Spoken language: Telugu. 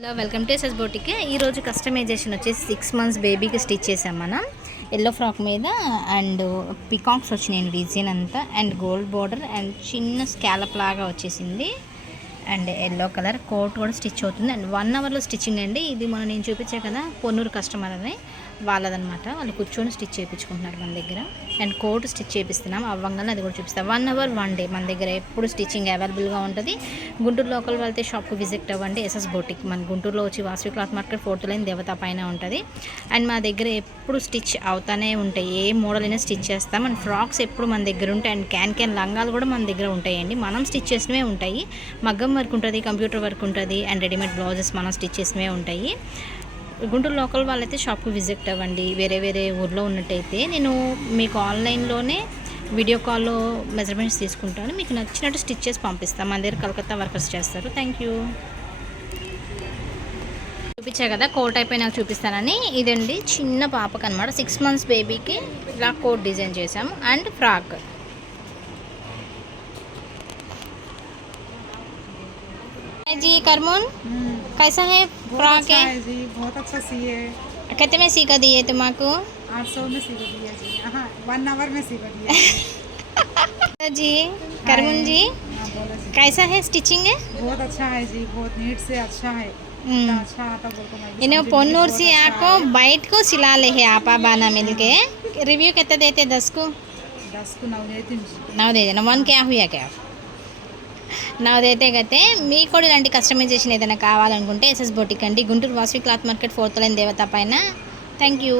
Hello welcome to SS boutique. ఈరోజు కస్టమైజేషన్ వచ్చేసి 6 months బేబీకి స్టిచ్ చేసాం మనం. ఎల్లో ఫ్రాక్ మీద అండ్ పికాక్స్ వచ్చినాయి డిజైన్ అంతా అండ్ గోల్డ్ బార్డర్ అండ్ చిన్న స్కాలప్ లాగా వచ్చేసింది అండ్ ఎల్లో కలర్ కోట్ కూడా స్టిచ్ అవుతుంది అండ్ 1 hourలో స్టిచ్చింగ్ అండి. ఇది మనం నేను చూపించే కదా పొన్నూరు కస్టమర్ అని వాళ్ళదనమాట. వాళ్ళు కూర్చొని స్టిచ్ చేయించుకుంటున్నారు మన దగ్గర అండ్ కోట్ స్టిచ్ చేపిస్తున్నాం. అవ్వంగానే అది కూడా చూపిస్తాం. 1 hour 1 day మన దగ్గర ఎప్పుడు స్టిచ్చింగ్ అవైలబుల్గా ఉంటుంది. గుంటూరు లోకల్ వెళ్తే షాప్కి విజిట్ అవ్వండి. ఎస్ఎస్ బోటిక్ మన గుంటూరులో వచ్చి Vasavi cloth market 4th line దేవతా పైన ఉంటుంది. అండ్ మా దగ్గర ఎప్పుడు స్టిచ్ అవుతానే ఉంటాయి. ఏ మోడల్ అయినా స్టిచ్ చేస్తాం అండ్ ఫ్రాక్స్ ఎప్పుడు మన దగ్గర ఉంటాయి అండ్ క్యాన్ లంగాలు కూడా మన దగ్గర ఉంటాయండి. మనం స్టిచ్ చేసినవే ఉంటాయి. మగ్గం వర్క్ ఉంటుంది, కంప్యూటర్ వర్క్ ఉంటుంది అండ్ రెడీమేడ్ బ్లౌజెస్ మనం స్టిచ్ చేసినవే ఉంటాయి. గుంటూరు లోకల్ వాళ్ళైతే షాప్కి విజిట్ అవ్వండి. వేరే ఊర్లో ఉన్నట్టయితే నేను మీకు ఆన్లైన్లోనే వీడియో కాల్లో మెజర్మెంట్స్ తీసుకుంటాను. మీకు నచ్చినట్టు స్టిచ్ చేసి పంపిస్తాను. మన దగ్గర కలకత్తా వర్కర్స్ చేస్తారు. Thank you. చూపించా కదా కోట్ అయిపోయి నాకు చూపిస్తానని. ఇదండి చిన్న పాపకు అనమాట. 6 months బేబీకి ఇలా కోట్ డిజైన్ చేసాము అండ్ ఫ్రాక్. जी करमून कैसा है फ्रॉक है जी बहुत अच्छा सिए। कितने में सीखा दिए तुमको? 800 में सीख दिया जी। हाँ 1 hour में सीख दिया जी करमून जी हाँ बोला जी। कैसा है स्टिचिंग है? बहुत अच्छा है जी, बहुत नीट से अच्छा है। अच्छा आता बोल को मैं इन्हें पोन्नूर से आपको बाइट को सिला ले है आपा बाना मिलके। रिव्यू कितना देते 10 को? 10 को 9 देती हूँ जी। 9 दे देना. 1 क्या हुआ क्या? 9 అయితే గతే. మీకు కూడా ఇలాంటి కస్టమైజేషన్ ఏదైనా కావాలనుకుంటే ఎస్ఎస్ బోటిక్ అండి, Guntur Vasavi cloth market 4th line దేవతా పైన. Thank you.